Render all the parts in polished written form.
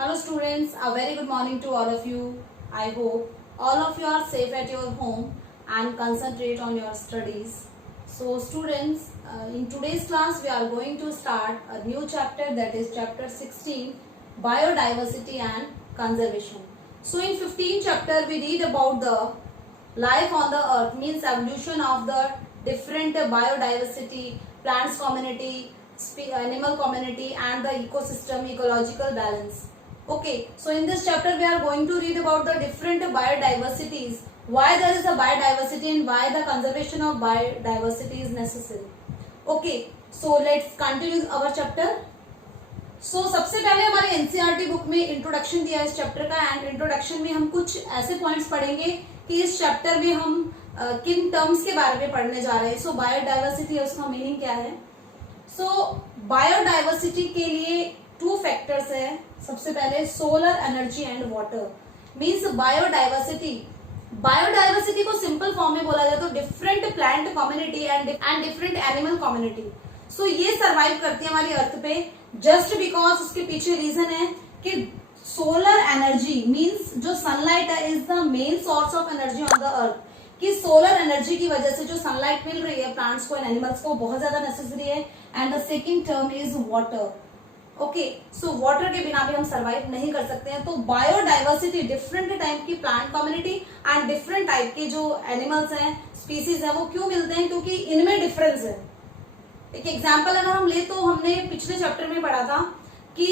Hello students, a very good morning to all of you. I hope all of you are safe at your home and concentrate on your studies. So students, in today's class we are going to start a new chapter, that is chapter 16, biodiversity and conservation. So in 15th chapter we read about the life on the earth, means evolution of the different biodiversity, plants community, animal community and the ecosystem ecological balance. Okay, so in this chapter we are going to read about the different biodiversities, why there is a biodiversity and why the conservation of biodiversity is necessary. Okay, so let's continue our chapter. So सबसे पहले हमारे NCERT book में introduction दिया है इस chapter का, and introduction में हम कुछ ऐसे पॉइंट्स पढ़ेंगे कि इस चैप्टर में हम किन टर्म्स के बारे में पढ़ने जा रहे हैं. सो बायोडाइवर्सिटी है, उसका मीनिंग क्या है. सो बायोडाइवर्सिटी के लिए टू फैक्टर्स है. सबसे पहले solar energy and water. Means biodiversity को सिंपल फॉर्म में बोला जाए तो different plant community and different animal community. So ये सर्वाइव करती है हमारी अर्थ पे जस्ट बिकॉज उसके पीछे रीजन है कि सोलर एनर्जी मीन्स जो सनलाइट है is the main source of energy on the अर्थ. कि सोलर एनर्जी की वजह से जो सनलाइट मिल रही है प्लांट्स को एंड एनिमल्स को बहुत ज्यादा नेसेसरी है. And the second term is water. Okay, so water के बिना भी हम सरवाइव नहीं कर सकते हैं. तो बायोडाइवर्सिटी डिफरेंट टाइप की plant community and different type के जो एनिमल्स हैं, स्पीसीज है, वो क्यों मिलते हैं? क्योंकि इनमें डिफरेंस है. एक एग्जाम्पल अगर हम ले तो हमने पिछले चैप्टर में पढ़ा था कि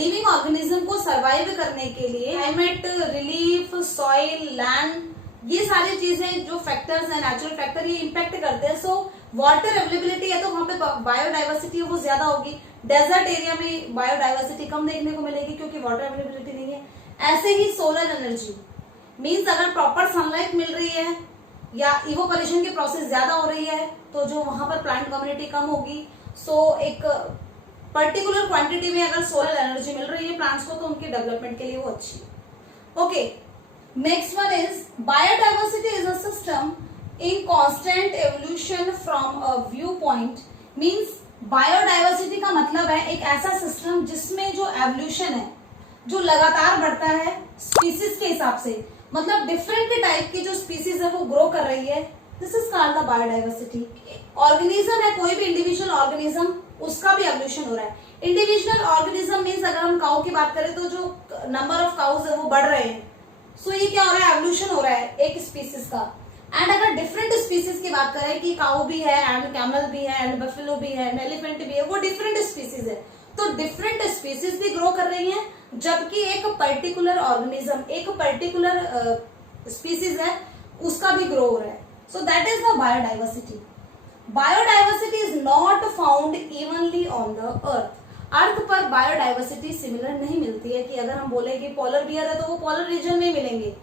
लिविंग ऑर्गेनिज्म को सरवाइव करने के लिए क्लाइमेट, रिलीफ, सॉइल, लैंड, ये सारी चीजें जो फैक्टर्स हैं, नेचुरल फैक्टर, ये इम्पैक्ट करते हैं. सो वाटर अवेलेबिलिटी है तो वहां पे बायोडाइवर्सिटी वो ज्यादा होगी. डेजर्ट एरिया में बायोडाइवर्सिटी कम देखने को मिलेगी क्योंकि वाटर अवेलेबिलिटी नहीं है. ऐसे ही सोलर एनर्जी मीन्स अगर प्रॉपर सनलाइट मिल रही है या इवोपरेशन की प्रोसेस ज्यादा हो रही है तो जो वहां पर प्लांट कम्युनिटी कम होगी. सो एक पर्टिकुलर क्वांटिटी में अगर सोलर एनर्जी मिल रही है प्लांट्स को तो उनकी डेवलपमेंट के लिए वो अच्छी है. Okay, next one is biodiversity is a system in constant evolution from a view point. Means biodiversity का मतलब है एक ऐसा सिस्टम जिसमें जो एवोल्यूशन है जो लगातार बढ़ता है स्पीसीज के हिसाब से. मतलब डिफरेंट टाइप की जो स्पीसीज है वो ग्रो कर रही है. This is called the biodiversity. Organism है, कोई भी इंडिविजुअल ऑर्गेनिज्म, उसका भी एवोल्यूशन हो रहा है. इंडिविजुअल ऑर्गेनिज्म मीन्स अगर हम काउ की बात करें तो जो नंबर ऑफ काउज है वो बढ़ रहे हैं. सो ये क्या हो रहा है? एवोल्यूशन हो रहा है एक स्पीसीज का. एंड अगर डिफरेंट स्पीसीज की बात करें कि काउ भी है एंड कैमल भी है एंड बफेलो भी है एंड एलिफेंट भी है, वो डिफरेंट स्पीसीज है. तो डिफरेंट स्पीसीज भी ग्रो कर रही हैं जबकि एक पर्टिकुलर ऑर्गेनिज्म, एक पर्टिकुलर स्पीसीज है, उसका भी ग्रो हो रहा है. So that is the biodiversity. Biodiversity is not found evenly on the earth. Earth पर बायोडाइवर्सिटी सिमिलर नहीं मिलती है कि अगर हम बोले कि पोलर बियर है तो वो पोलर रीजन में मिलेंगे.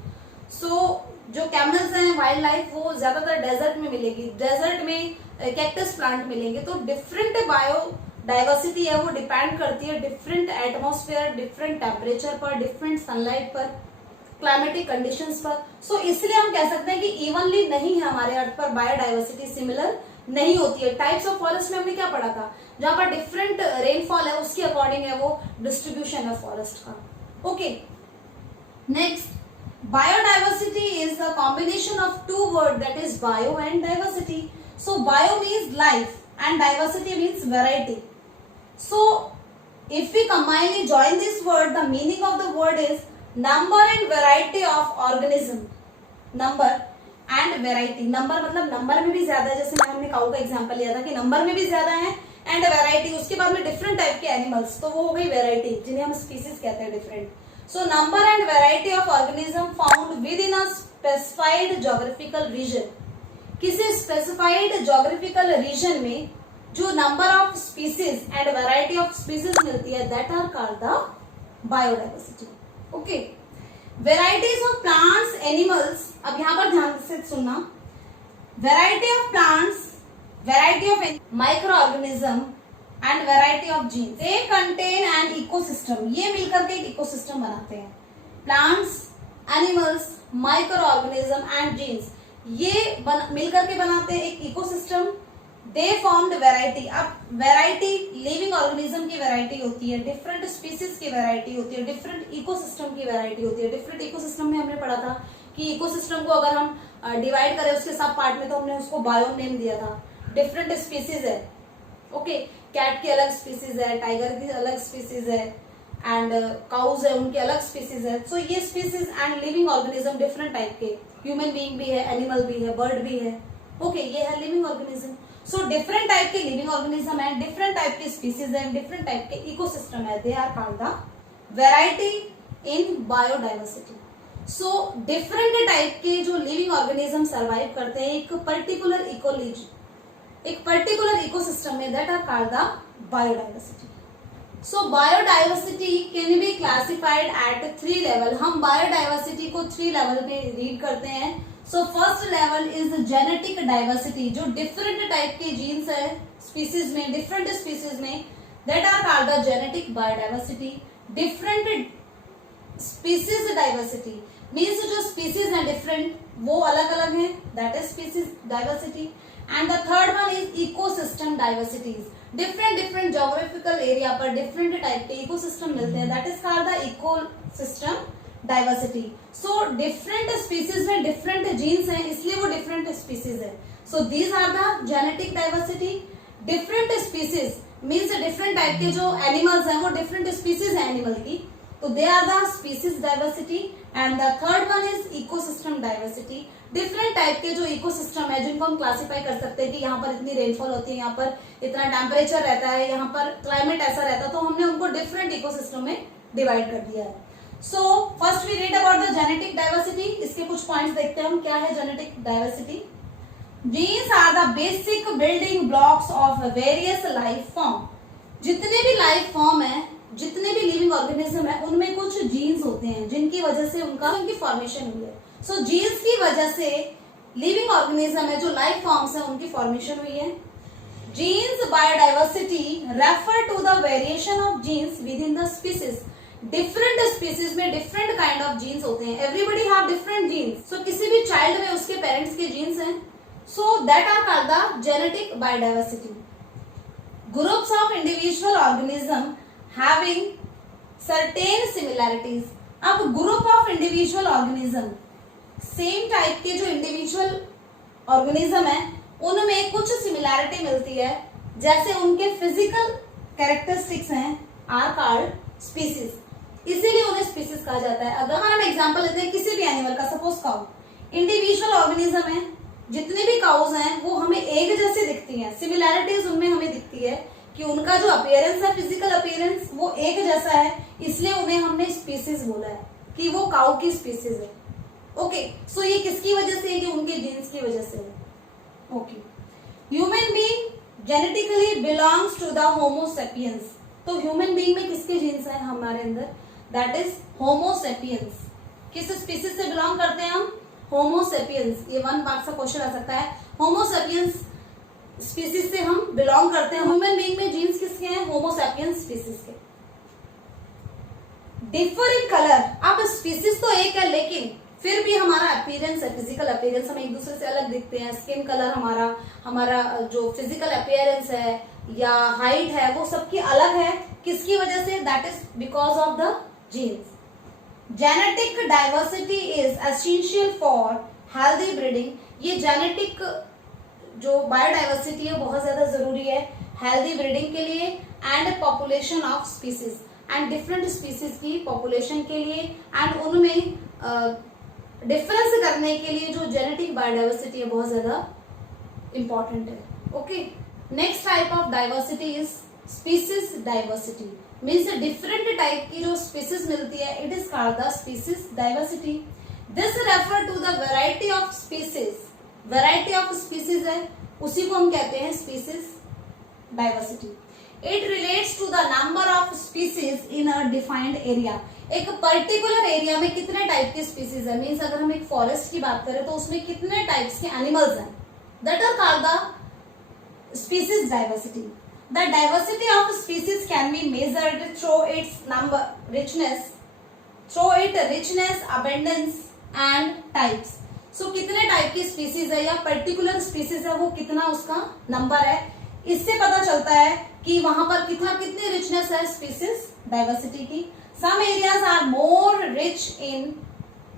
सो जो कैमल्स हैं, वाइल्ड लाइफ, वो ज्यादातर डेजर्ट में मिलेगी. डेजर्ट में कैक्टस प्लांट मिलेंगे. तो डिफरेंट बायोडाइवर्सिटी है वो डिपेंड करती है डिफरेंट एटमॉस्फेयर, डिफरेंट टेम्परेचर पर, डिफरेंट सनलाइट पर, क्लाइमेटिक कंडीशंस पर. सो इसलिए हम कह सकते हैं कि इवनली नहीं है हमारे अर्थ पर बायोडाइवर्सिटी सिमिलर नहीं होती है. टाइप्स ऑफ फॉरेस्ट में हमने क्या पढ़ा था? जहां पर डिफरेंट रेनफॉल है उसके अकॉर्डिंग है वो डिस्ट्रीब्यूशन है फॉरेस्ट का. Okay, next, biodiversity is the combination of two words, that is bio and diversity. So bio means life and diversity means variety. So if we combinely join this word, the meaning of the word is number and variety of organism. Number and variety. number मतलब number में भी ज्यादा है, जैसे हमने काऊ का example लिया था कि नंबर में भी ज्यादा है एंड वैरायटी, उसके बाद में डिफरेंट टाइप के एनिमल्स, तो वो हो गई वैरायटी जिन्हें हम स्पीसीज कहते हैं different. So number and variety of organism found within a specified geographical region. किसी specified geographical region में जो number of species and variety of species मिलती है that are called the biodiversity. Okay. Varieties of plants, animals. अब यहाँ पर ध्यान से सुनना. Variety of plants, variety of microorganism and variety of genes. They contain an ecosystem. ये मिलकर के एक इकोसिस्टम बनाते हैं. Plants, animals, microorganism and genes. ये मिलकर के बनाते हैं एक इकोसिस्टम दे फॉर्म्ड वेराइटी। अब वेराइटी लिविंग ऑर्गेनिज्म की वेराइटी होती है, डिफरेंट स्पीसीज की वेराइटी होती है, डिफरेंट इकोसिस्टम की वेराइटी होती है। डिफरेंट इकोसिस्टम में हमने पढ़ा था कि इकोसिस्टम को अगर हम डिवाइड करें उसके सब पार्ट में, तो हमने उसको बायो नेम दिया था। डिफरेंट स्पीसीज है, ओके, कैट की अलग स्पीसीज है, टाइगर की अलग स्पीसीज है, एंड काउज है उनके अलग स्पीसीज है। सो ये species and living organism different type के, ह्यूमन बीइंग भी है, एनिमल भी है, बर्ड भी है, ओके, ये है living organism. So different type के लिविंग ऑर्गेनिज्म है, डिफरेंट टाइप के स्पीसीज है, डिफरेंट टाइप के इकोसिस्टम है, they are called the variety in biodiversity. So different type के जो लिविंग ऑर्गेनिज्म सर्वाइव करते हैं एक पर्टिकुलर इकोलॉजी, एक पर्टिकुलर इकोसिस्टम में, that are called the biodiversity. So biodiversity can be classified at 3 level. हम बायोडाइवर्सिटी को 3 लेवल में रीड करते हैं। So first level is genetic diversity, जो डिफरेंट टाइप के जीन्स है स्पीसीज में, डिफरेंट स्पीसीज में, that are called the genetic biodiversity. Different species diversity means जो स्पीसीज है डिफरेंट, वो अलग अलग है, that is species diversity. And the third one is ecosystem diversities, different different geographical area पर डिफरेंट टाइप के ecosystem मिलते हैं, that is called the ecosystem diversity. So different species में डिफरेंट जीन्स हैं, इसलिए वो डिफरेंट स्पीसीज है। So these are the genetic diversity. Different species means different type के जो एनिमल्स हैं वो डिफरेंट स्पीसीज है एनिमल की, तो they are the species diversity. And the third one is ecosystem diversity, different type के जो इकोसिस्टम है जिनको हम क्लासिफाई कर सकते हैं कि यहाँ पर इतनी रेनफॉल होती है, यहाँ पर इतना टेम्परेचर रहता है, यहाँ पर क्लाइमेट ऐसा रहता है, तो हमने उनको डिफरेंट इकोसिस्टम में डिवाइड कर दिया है। So first we read about the genetic diversity. इसके कुछ पॉइंट्स देखते हैं हम, क्या है genetic diversity. Genes are the basic building blocks of various life form. जितने भी लाइफ फॉर्म है, जितने भी लिविंग ऑर्गेनिज्म है, उनमें कुछ जीन्स होते हैं जिनकी वजह से उनकी फॉर्मेशन हुई है। सो जीन्स की वजह से लिविंग ऑर्गेनिज्म है, जो लाइफ फॉर्म्स है, उनकी फॉर्मेशन हुई है। Genes biodiversity refer to the variation of genes within the species. Different species में डिफरेंट काइंड ऑफ जीन्स होते हैं, everybody have different genes. So किसी भी चाइल्ड में उसके पेरेंट्स के जीन्स हैं, so that are called the genetic biodiversity. Groups of individual organism having certain similarities. अब group of individual organism, same type के जो इंडिविजुअल ऑर्गेनिज्म है उनमें कुछ सिमिलैरिटी मिलती है, जैसे उनके फिजिकल कैरेक्टरिस्टिक्स हैं, आर कॉल्ड स्पीसीज, इसीलिए उन्हें स्पीसीज कहा जाता है। अगर हम एग्जांपल लेते हैं किसी भी एनिमल का, सपोज काउ, इंडिविजुअल ऑर्गेनिज्म है, जितने भी काउज हैं वो हमें एक जैसे दिखती हैं, सिमिलैरिटीज उनमें हमें दिखती है कि उनका जो अपीयरेंस है, फिजिकल अपीयरेंस, वो एक जैसा है, इसलिए उन्हें हमने स्पीसीज बोला है कि वो काउ की स्पीसीज है। ओके, सो ये किसकी वजह से है? कि उनके जीन्स की वजह से है। Okay, human being genetically belongs to the Homo sapiens. तो ह्यूमन बीइंग में किसके जीन्स हैं हमारे अंदर? That is Homo sapiens. किस स्पीसीज से बिलोंग करते हैं हम? Homo sapiens. ये 1 मार्क्स का क्वेश्चन आ सकता है। होमो सेपियंस स्पीसीज से हम बिलोंग करते हैं। ह्यूमन बीइंग में जीन्स किसके हैं? होमो सेपियंस स्पीसीज के। Differ in colour. अब स्पीसीज तो एक है, लेकिन फिर भी हमारा अपीयरेंस है, फिजिकल अपीयरेंस, हम एक दूसरे से अलग दिखते हैं। स्किन कलर हमारा जो फिजिकल अपीयरेंस है या हाइट है, वो सबकी अलग है। किसकी वजह से? That is because of the genes. Genetic diversity is essential for healthy breeding. ये जेनेटिक जो बायोडाइवर्सिटी है बहुत ज्यादा जरूरी है हेल्दी ब्रीडिंग के लिए and population of species, and different species की पॉपुलेशन के लिए, एंड उनमें डिफरेंस करने के लिए जो जेनेटिक बायोडाइवर्सिटी है बहुत ज्यादा इंपॉर्टेंट है। Okay, next type of diversity is species diversity. Means different type की जो स्पीसीज मिलती है, it is called the species diversity. This refer to the variety of species. Variety of species है, उसी को हम कहते हैं species diversity. It relates to the number of species in a defined area. एक पर्टिकुलर एरिया में कितने type के स्पीसीज है, मीन्स अगर हम एक फॉरेस्ट की बात करें तो उसमें कितने टाइप्स के एनिमल्स हैं, that are called the species diversity. The diversity of species can be measured through its number, richness, abundance and types. So कितने टाइप की स्पीसीज है या पर्टिकुलर स्पीसीज है वो कितना उसका नंबर है, इससे पता चलता है कि वहां पर कितनी रिचनेस है स्पीसीज डाइवर्सिटी की। Some areas are more rich in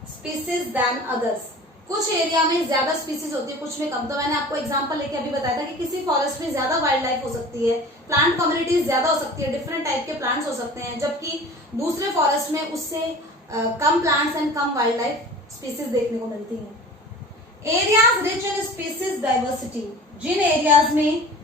species than others. कुछ एरिया में ज्यादा स्पीसीज होती है, कुछ में कम। तो मैंने आपको एग्जांपल लेके अभी बताया था कि किसी फॉरेस्ट में ज्यादा वाइल्ड लाइफ हो सकती है, प्लांट कम्युनिटीज ज्यादा हो सकती है, डिफरेंट टाइप के प्लांट्स हो सकते हैं, जबकि दूसरे फॉरेस्ट में उससे कम प्लांट्स एंड कम वाइल्ड लाइफ स्पीसीज देखने को मिलती है। Areas rich in species diversity, जिन एरियाज में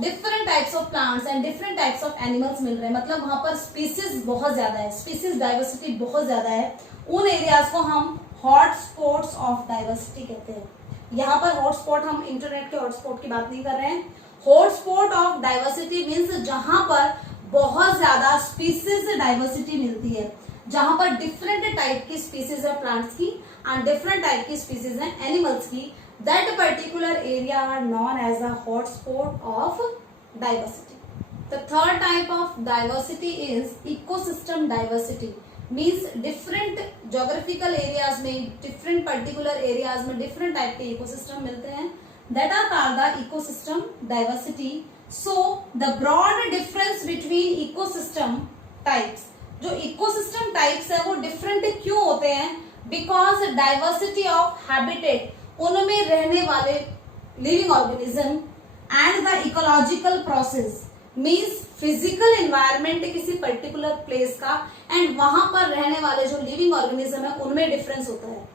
different types of plants and different types of animals मिल रहे हैं, मतलब वहां पर स्पीसीज बहुत ज्यादा है, स्पीसीज डाइवर्सिटी बहुत ज्यादा है, उन एरियाज को हम हॉट स्पॉट्स ऑफ डाइवर्सिटी कहते हैं। यहाँ पर हॉट स्पॉट, हम इंटरनेट के हॉट स्पॉट की बात नहीं कर रहे हैं। Hot spot of diversity means जहां पर बहुत ज्यादा स्पीसीज डाइवर्सिटी मिलती है, जहां पर डिफरेंट टाइप की स्पीसीज है प्लांट्स की एंड डिफरेंट टाइप की स्पीसीज है एनिमल्स की, that particular area are known as a hot spot of diversity. The third type of diversity is ecosystem diversity, means different geographical areas में, different particular areas में different type के ecosystem मिलते हैं, that are called the ecosystem diversity. So the broad difference between ecosystem types, जो ecosystem types है वो different क्यों होते हैं? बिकॉज डाइवर्सिटी ऑफ हैबिटेट, उनमें रहने वाले living organism and the ecological process means physical environment किसी पर्टिकुलर प्लेस का एंड वहां पर रहने वाले जो लिविंग ऑर्गेनिज्म है उनमें डिफरेंस होता है।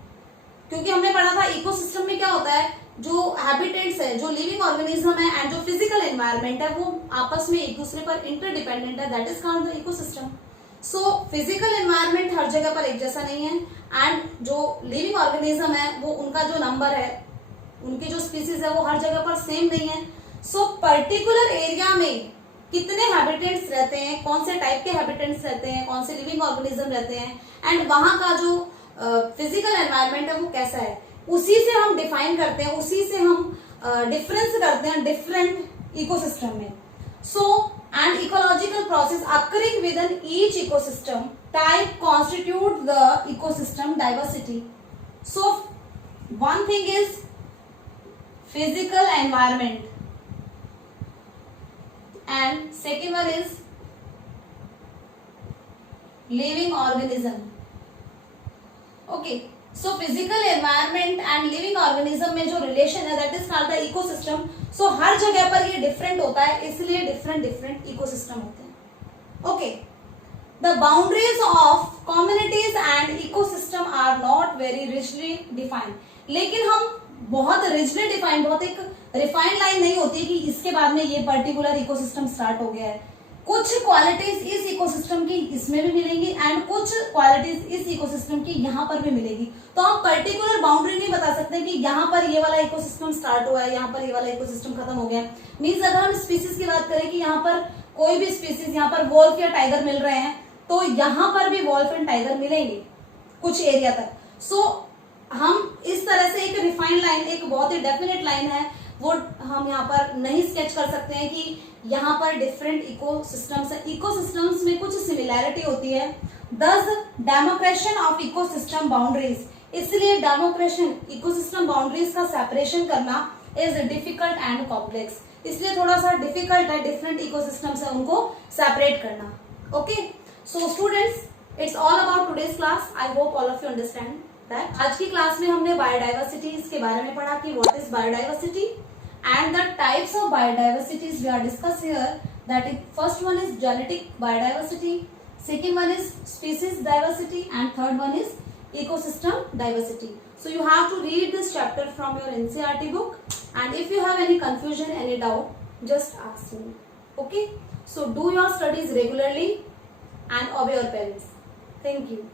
क्योंकि हमने पढ़ा था इकोसिस्टम में क्या होता है, जो हैबिटेट्स है, जो लिविंग ऑर्गेनिज्म है एंड जो फिजिकल एनवायरनमेंट है वो आपस में एक दूसरे पर इंटरडिपेंडेंट है, that is called the ecosystem. So physical environment हर जगह पर एक जैसा नहीं है एंड जो लिविंग ऑर्गेनिज्म है वो उनका जो नंबर है, उनकी जो स्पीसीज है वो हर जगह पर सेम नहीं है। सो पर्टिकुलर एरिया में कितने हैबिटेट्स रहते हैं, कौन से टाइप के हैबिटेट्स रहते हैं, कौन से लिविंग ऑर्गेनिज्म रहते हैं एंड वहां का जो फिजिकल एनवायरनमेंट है वो कैसा है, उसी से हम डिफाइन करते हैं, उसी से हम डिफरेंस करते हैं डिफरेंट इकोसिस्टम में। So and ecological process occurring with in each ecosystem type constitute the ecosystem diversity. So one thing is physical environment and second one is living organism. Okay, so physical environment and living organism में जो relation है that is called the ecosystem. So हर जगह पर ये different होता है, इसलिए different ecosystem होते हैं। Okay, the boundaries of communities and ecosystem are not very richly defined. लेकिन हम बहुत रिजली डिफाइन, बहुत एक रिफाइंड लाइन नहीं होती कि इसके बाद में ये पर्टिकुलर इकोसिस्टम स्टार्ट हो गया है। कुछ क्वालिटीज इस इकोसिस्टम की इसमें भी मिलेंगी एंड कुछ क्वालिटीज इस इकोसिस्टम की यहाँ पर भी मिलेगी। तो हम पर्टिकुलर बाउंड्री नहीं बता सकते कि यहाँ पर ये वाला इकोसिस्टम स्टार्ट हुआ है, यहाँ पर ये वाला इकोसिस्टम खत्म हो गया। मीन्स अगर हम स्पीसीज की बात करें कि यहाँ पर कोई भी स्पीसीज, यहाँ पर वॉल्फ या टाइगर मिल रहे हैं तो यहाँ पर भी वॉल्फ एंड टाइगर मिलेंगे कुछ एरिया तक। सो हम इस तरह से एक रिफाइंड लाइन, एक बहुत ही डेफिनेट लाइन है, वो हम यहाँ पर नहीं स्केच कर सकते हैं कि यहाँ पर डिफरेंट इकोसिस्टम्स है। इकोसिस्टम्स में कुछ सिमिलैरिटी होती है। दस डेमोक्रेशन ऑफ इकोसिस्टम बाउंड्रीज, इसलिए डेमोक्रेशन इकोसिस्टम बाउंड्रीज का सेपरेशन करना इज डिफिकल्ट एंड कॉम्प्लेक्स, इसलिए थोड़ा सा डिफिकल्ट है डिफरेंट इकोसिस्टम्स है उनको सेपरेट करना। Okay, so students, it's all about today's class. I hope all of you understand that. आज की क्लास में हमने बायोडाइवर्सिटी के बारे में पढ़ा कि what is biodiversity and the types of biodiversities we are discussed here, that is first one is genetic biodiversity, second one is species diversity and third one is ecosystem diversity. So you have to read this chapter from your NCERT book and if you have any confusion, any doubt, just ask me. Okay, so do your studies regularly and obey your parents. Thank you.